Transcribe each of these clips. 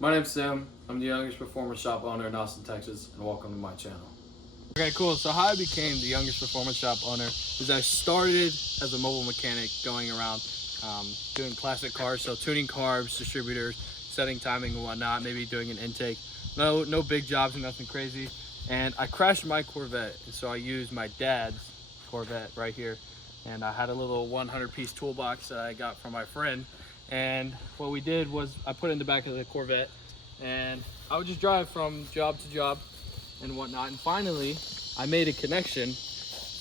My name's Sam. I'm the youngest performance shop owner in Austin, Texas, and welcome to my channel. Okay, cool. So how I became the youngest performance shop owner is I started as a mobile mechanic going around doing classic cars, so tuning carbs, distributors, setting timing and whatnot, maybe doing an intake. No big jobs, nothing crazy. And I crashed my Corvette, and so I used my dad's Corvette right here. And I had a little 100-piece toolbox that I got from my friend. And what we did was I put it in the back of the Corvette, and I would just drive from job to job and whatnot. And finally, I made a connection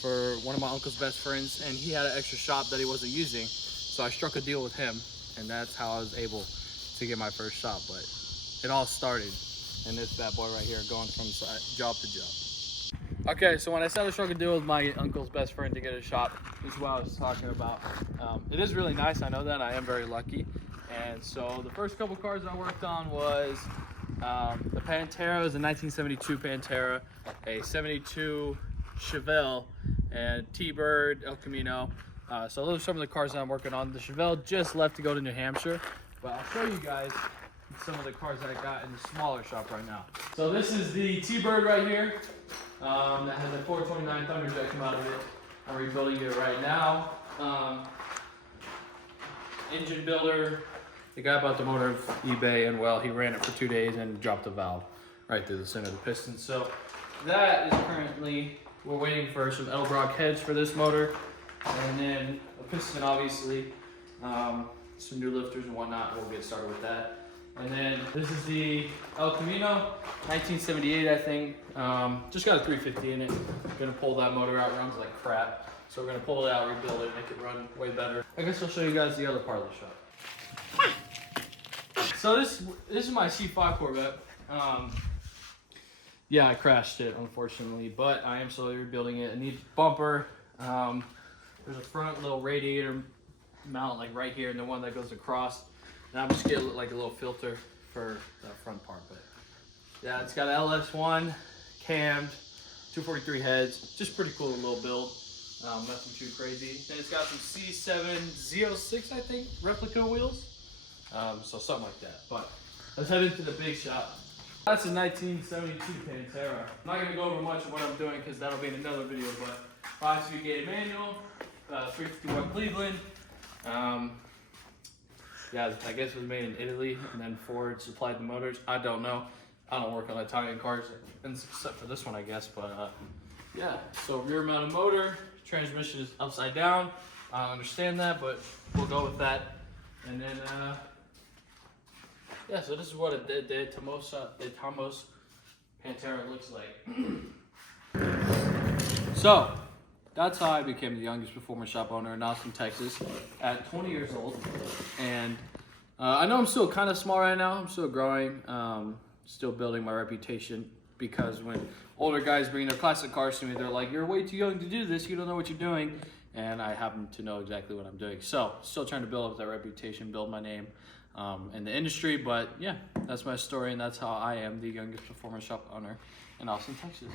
for one of my uncle's best friends, and he had an extra shop that he wasn't using. So I struck a deal with him, and that's how I was able to get my first shop. But it all started in this bad boy right here, going from job to job. Okay, so when I said I struck a deal with my uncle's best friend to get a shop, this is what I was talking about. It is really nice, I know that, I am very lucky. And so the first couple cars I worked on was the Pantera. It was a 1972 Pantera, a 72 Chevelle, and Tbird, El Camino. So those are some of the cars that I'm working on. The Chevelle just left to go to New Hampshire, but I'll show you guys some of the cars that I got in the smaller shop right now. So this is the Tbird right here. That has a 429 Thunderjet come out of it. I'm rebuilding it right now. Engine builder. The guy bought the motor of eBay, and well, he ran it for 2 days and dropped the valve right through the center of the piston. So that is currently, we're waiting for some L-Brock heads for this motor, and then a piston, obviously, some new lifters and whatnot. We'll get started with that. And then this is the El Camino, 1978, I think. Just got a 350 in it. Gonna pull that motor out, runs like crap. So we're gonna pull it out, rebuild it, make it run way better. I guess I'll show you guys the other part of the shop. So this is my C5 Corvette. Yeah, I crashed it, unfortunately, but I am slowly rebuilding it. It needs bumper. There's a front little radiator mount like right here, and the one that goes across. And I'm just getting like a little filter for that front part. But yeah, it's got an LS1 cammed, 243 heads, just pretty cool little build. Nothing too crazy. Then it's got some C7 Z06, I think, replica wheels. So something like that. But let's head into the big shop. That's a 1972 Pantera. I'm not gonna go over much of what I'm doing because that'll be in another video. But 5-speed gated manual, 351 Cleveland. Yeah, I guess it was made in Italy, and then Ford supplied the motors. I don't know. I don't work on Italian cars, except for this one, I guess. But yeah, so rear mounted motor, transmission is upside down. I don't understand that, but we'll go with that. And then, yeah, so this is what the Tomos Pantera looks like. So that's how I became the youngest performance shop owner in Austin, Texas at 20 years old. And I know I'm still kind of small right now. I'm still growing, still building my reputation, because when older guys bring their classic cars to me, they're like, you're way too young to do this. You don't know what you're doing. And I happen to know exactly what I'm doing. So still trying to build up that reputation, build my name in the industry. But yeah, that's my story, and that's how I am the youngest performance shop owner in Austin, Texas.